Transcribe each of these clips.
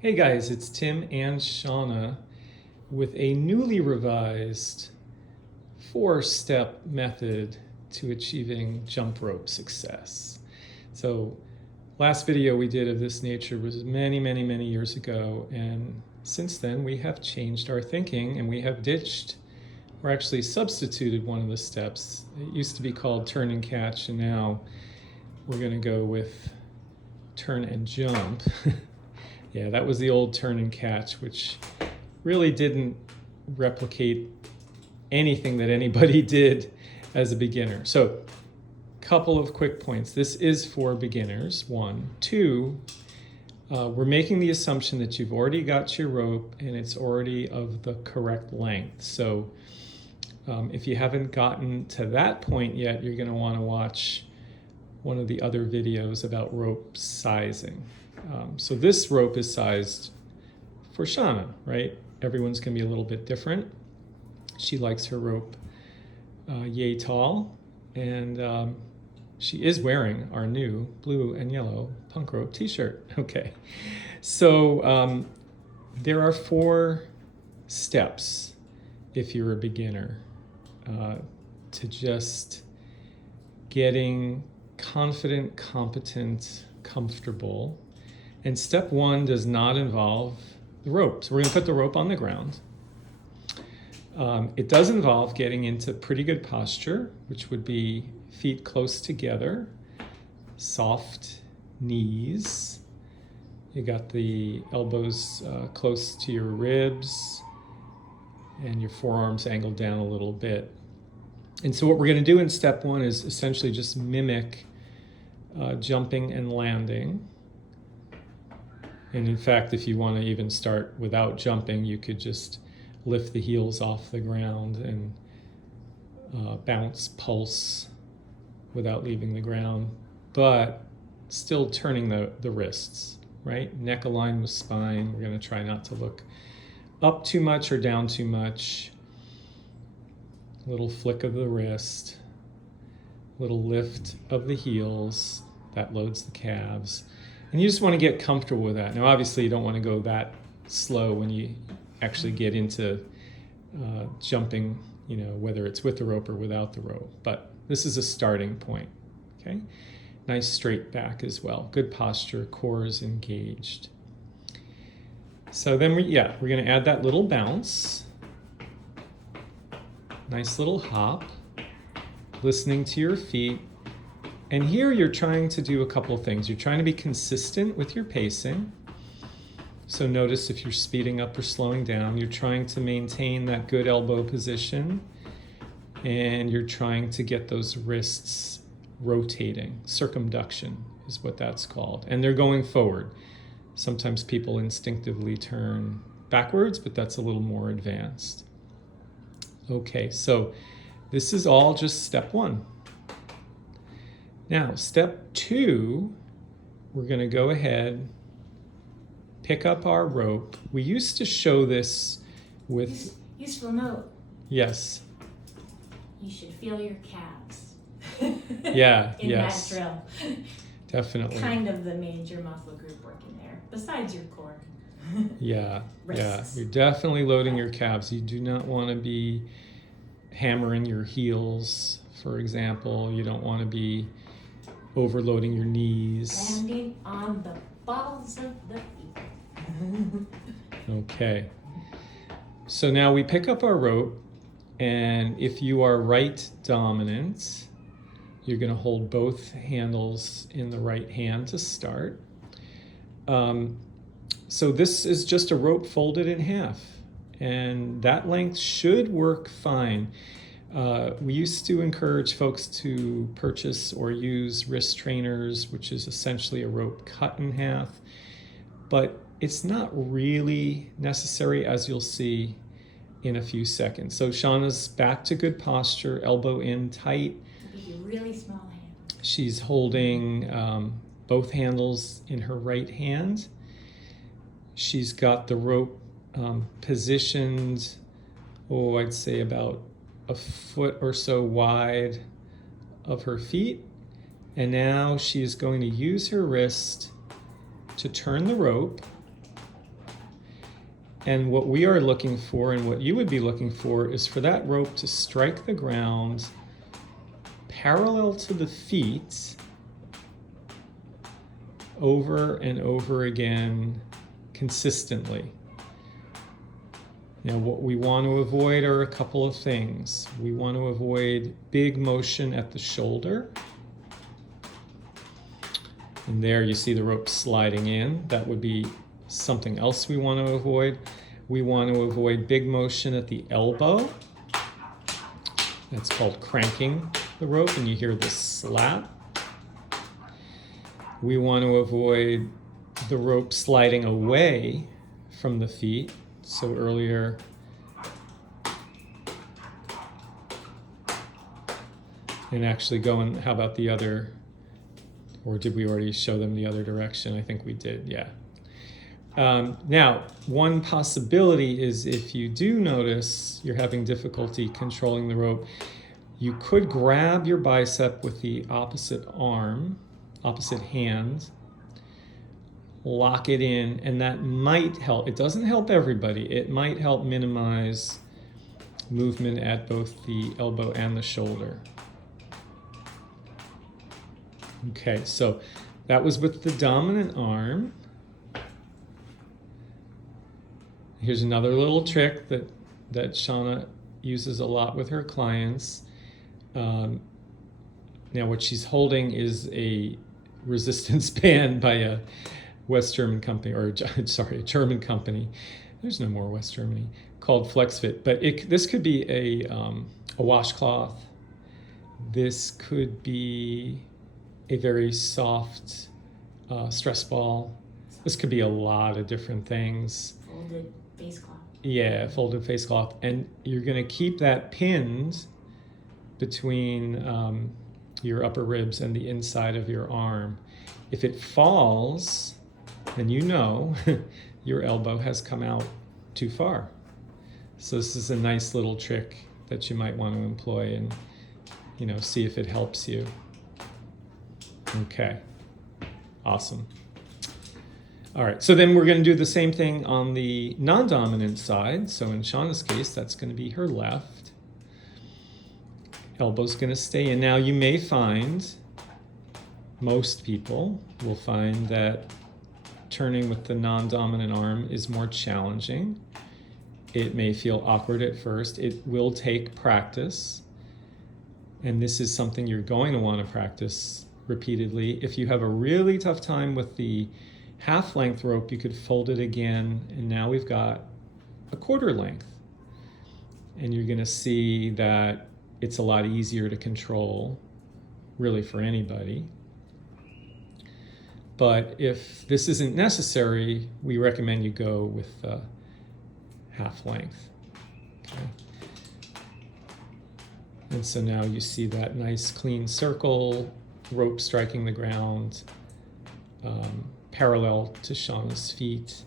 Hey guys, it's Tim and Shauna with a newly revised 4-step method to achieving jump rope success. So last video we did of this nature was many years ago, and since then we have changed our thinking and we have ditched or actually substituted one of the steps. It used to be called turn and catch, and now we're going to go with turn and jump. Yeah, that was the old turn and catch, which really didn't replicate anything that anybody did as a beginner. So, couple of quick points. This is for beginners, 1. 2, we're making the assumption that you've already got your rope and it's already of the correct length. So, if you haven't gotten to that point yet, you're going to want to watch one of the other videos about rope sizing. So this rope is sized for Shauna, right? Everyone's going to be a little bit different. She likes her rope yay tall, and she is wearing our new blue and yellow punk rope t-shirt. Okay, so there are 4 steps if you're a beginner to just getting confident, competent, comfortable. And step 1 does not involve the rope. So we're going to put the rope on the ground. It does involve getting into pretty good posture, which would be feet close together, soft knees. You got the elbows close to your ribs and your forearms angled down a little bit. And so what we're going to do in step 1 is essentially just mimic jumping and landing. And in fact, if you want to even start without jumping, you could just lift the heels off the ground and bounce, pulse without leaving the ground, but still turning the wrists, right? Neck aligned with spine. We're going to try not to look up too much or down too much. Little flick of the wrist, little lift of the heels, that loads the calves. And you just want to get comfortable with that. Now, obviously, you don't want to go that slow when you actually get into jumping, whether it's with the rope or without the rope. But this is a starting point, okay? Nice straight back as well. Good posture, core is engaged. So then we're going to add that little bounce. Nice little hop, listening to your feet. And here you're trying to do a couple of things. You're trying to be consistent with your pacing. So notice if you're speeding up or slowing down. You're trying to maintain that good elbow position. And you're trying to get those wrists rotating. Circumduction is what that's called. And they're going forward. Sometimes people instinctively turn backwards, but that's a little more advanced. Okay, so this is all just step 1. Now, step 2, we're going to go ahead, pick up our rope. We used to show this with... Useful note. Yes. You should feel your calves. Yeah, in yes. that drill. Definitely. Kind of the major muscle group working there, besides your core. Yeah, Wrists. You're definitely loading your calves. You do not want to be hammering your heels, for example. You don't want to be overloading your knees. Landing on the balls of the feet. Okay. So now we pick up our rope, and if you are right dominant, you're going to hold both handles in the right hand to start. So this is just a rope folded in half, and that length should work fine. We used to encourage folks to purchase or use wrist trainers, which is essentially a rope cut in half, but it's not really necessary, as you'll see in a few seconds. So Shauna's back to good posture, elbow in tight. With your really small hand. She's holding both handles in her right hand. She's got the rope positioned, I'd say about a foot or so wide of her feet. And now she's going to use her wrist to turn the rope And what we are looking for, and what you would be looking for, is for that rope to strike the ground parallel to the feet over and over again consistently. Now, what we want to avoid are a couple of things. We want to avoid big motion at the shoulder. And there you see the rope sliding in. That would be something else we want to avoid. We want to avoid big motion at the elbow. That's called cranking the rope, and you hear this slap. We want to avoid the rope sliding away from the feet. So earlier, and actually going, how about the other, or did we already show them the other direction? I think we did, yeah. Now, one possibility is if you do notice you're having difficulty controlling the rope, you could grab your bicep with the opposite arm, opposite hand, lock it in, and that might help. It doesn't help everybody. It might help minimize movement at both the elbow and the shoulder. Okay, so that was with the dominant arm. Here's another little trick that Shauna uses a lot with her clients. Now what she's holding is a resistance band by a West German company, or sorry, a German company. There's no more West Germany, called FlexFit. But this could be a washcloth. This could be a very soft stress ball. This could be a lot of different things. Folded face cloth. Yeah, folded face cloth. And you're going to keep that pinned between your upper ribs and the inside of your arm. If it falls, then you know your elbow has come out too far. So this is a nice little trick that you might want to employ and, see if it helps you. Okay, awesome. All right, so then we're going to do the same thing on the non-dominant side. So in Shauna's case, that's going to be her left. Elbow's going to stay in. Now you may find, most people will find that turning with the non-dominant arm is more challenging. It may feel awkward at first. It will take practice. And this is something you're going to want to practice repeatedly. If you have a really tough time with the half length rope, you could fold it again, and now we've got a quarter length. And you're going to see that it's a lot easier to control, really, for anybody. But if this isn't necessary, we recommend you go with half length. Okay. And so now you see that nice clean circle, rope striking the ground, parallel to Shauna's feet.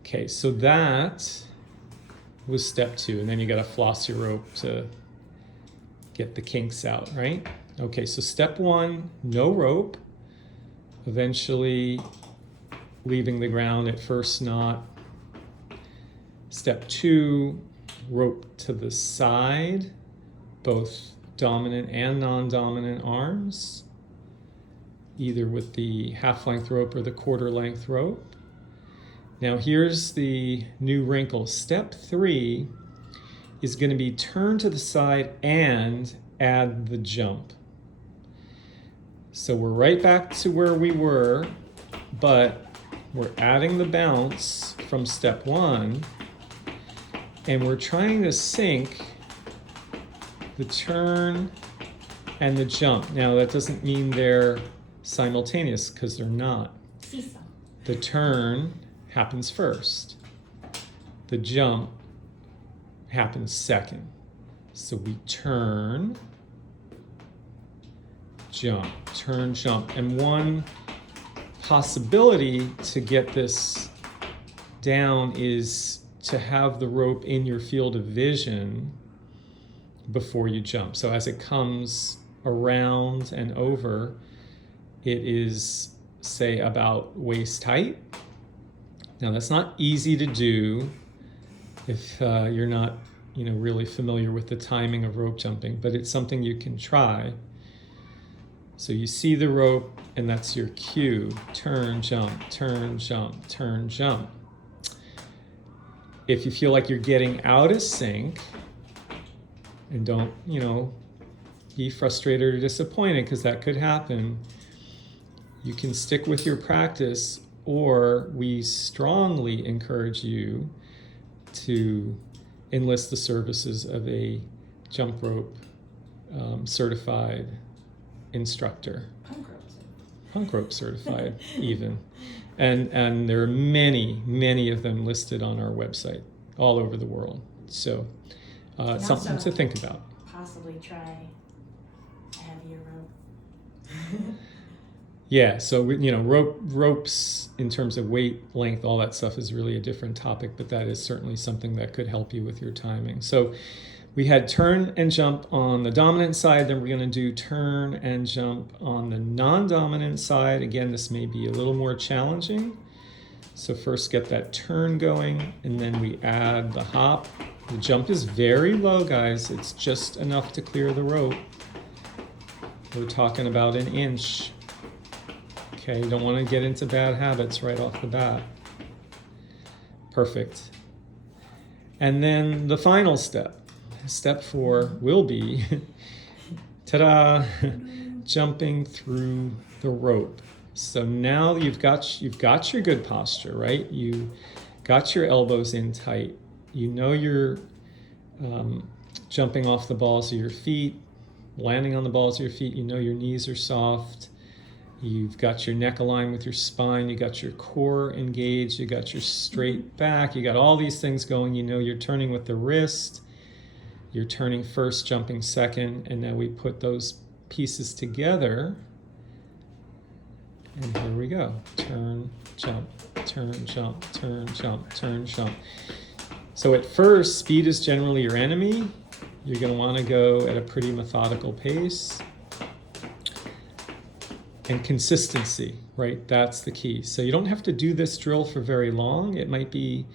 Okay, so that was step 2, and then you got to floss your rope to get the kinks out, right? Okay, so step 1, no rope, eventually leaving the ground at first knot. Step 2, rope to the side, both dominant and non-dominant arms, either with the half-length rope or the quarter-length rope. Now here's the new wrinkle. Step 3 is going to be turn to the side and add the jump. So we're right back to where we were, but we're adding the bounce from step 1, and we're trying to sync the turn and the jump. Now that doesn't mean they're simultaneous, because they're not. Seesaw. The turn happens first. The jump happens second. So we turn, jump, turn, jump. And one possibility to get this down is to have the rope in your field of vision before you jump. So as it comes around and over, it is, say, about waist height. Now that's not easy to do if you're not, really familiar with the timing of rope jumping, but it's something you can try. So you see the rope, and that's your cue. Turn, jump, turn, jump, turn, jump. If you feel like you're getting out of sync, and don't, be frustrated or disappointed, because that could happen, you can stick with your practice, or we strongly encourage you to enlist the services of a jump rope certified instructor. Punk rope certified even. And there are many of them listed on our website all over the world. So something to think about. Possibly try a heavier rope. Yeah, so ropes in terms of weight, length, all that stuff is really a different topic, but that is certainly something that could help you with your timing. So we had turn and jump on the dominant side, then we're going to do turn and jump on the non-dominant side. Again, this may be a little more challenging. So first get that turn going, and then we add the hop. The jump is very low, guys. It's just enough to clear the rope. We're talking about an inch. Okay, you don't want to get into bad habits right off the bat. Perfect. And then the final step, step 4, will be, ta-da, jumping through the rope. So now you've got your good posture, right? You got your elbows in tight. You know you're jumping off the balls of your feet, landing on the balls of your feet. You know your knees are soft. You've got your neck aligned with your spine. You got your core engaged. You got your straight back. You got all these things going. You know you're turning with the wrist. You're turning first, jumping second. And now we put those pieces together. And here we go. Turn, jump, turn, jump, turn, jump, turn, jump. So at first, speed is generally your enemy. You're going to want to go at a pretty methodical pace. And consistency, right? That's the key. So you don't have to do this drill for very long. It might be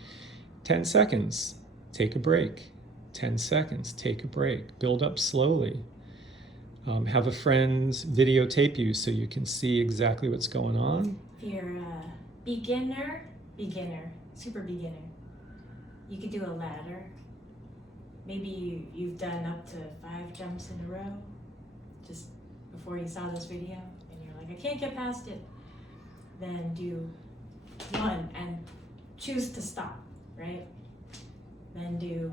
10 seconds, take a break. 10 seconds, take a break. Build up slowly. Have a friend videotape you so you can see exactly what's going on. If you're a beginner, super beginner, you could do a ladder. Maybe you've done up to 5 jumps in a row just before you saw this video. I can't get past it, then do 1 and choose to stop, right? Then do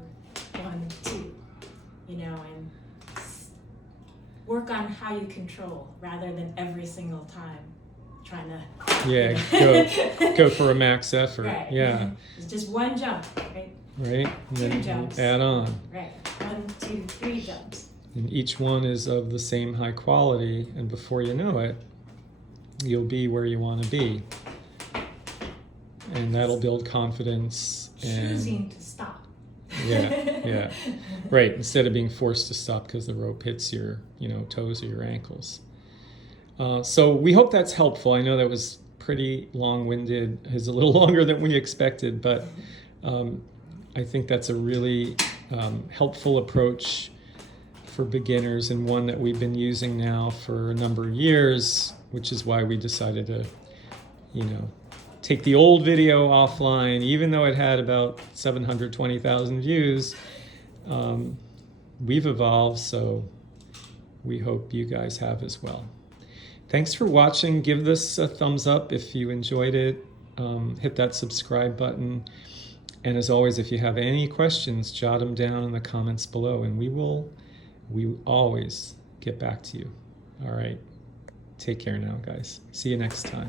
1, 2, and work on how you control rather than every single time trying to... Yeah, go for a max effort. Right. Yeah. It's just 1 jump, right? Right, and 2 then jumps. add on. Right, 1, 2, 3 jumps. And each one is of the same high quality, and before you know it, you'll be where you want to be. And that'll build confidence. And choosing to stop. Yeah. Right, instead of being forced to stop because the rope hits your, toes or your ankles. So we hope that's helpful. I know that was pretty long-winded. It's a little longer than we expected, but I think that's a really helpful approach for beginners, and one that we've been using now for a number of years, which is why we decided to, take the old video offline, even though it had about 720,000 views. We've evolved, so we hope you guys have as well. Thanks for watching. Give this a thumbs up if you enjoyed it. Hit that subscribe button. And as always, if you have any questions, jot them down in the comments below, and we will always get back to you. All right. Take care now, guys. See you next time.